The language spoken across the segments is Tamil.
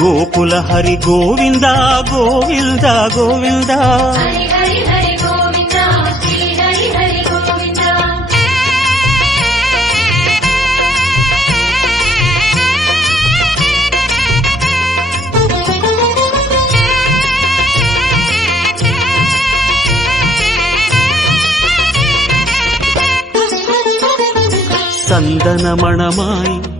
கோவிந்தா கோகுல ஹரி கோவிந்தா கோவிந்தா கோவிந்தா ஹரி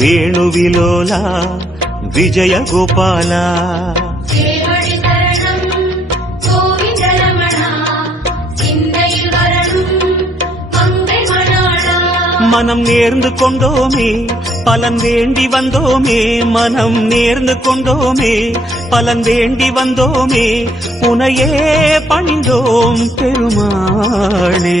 వేణువిలోల విజయ గోపాల மனம் நேர்ந்து கொண்டோமே பலன் வேண்டி வந்தோமே மனம் நேர்ந்து கொண்டோமே பலன் வேண்டி வந்தோமே உனையே பணிந்தோம் பெருமாளே.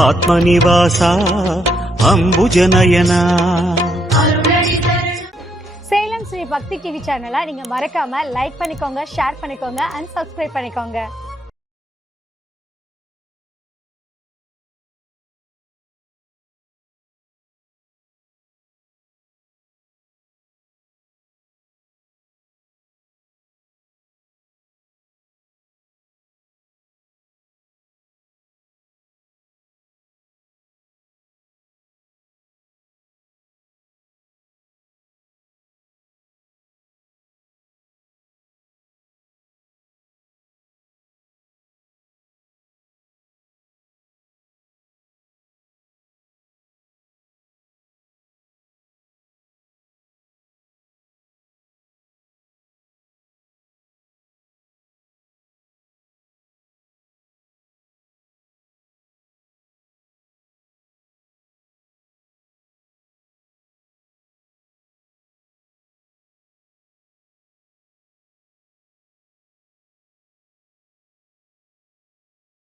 ஆத்மநிவாசா அம்புஜனயனா சேலம் ஸ்ரீ பக்தி டிவி சேனலை நீங்கள் மறக்காமல் லைக் பண்ணிக்கோங்க ஷேர் பண்ணிக்கோங்க அண்ட் சப்ஸ்கிரைப் பண்ணிக்கோங்க.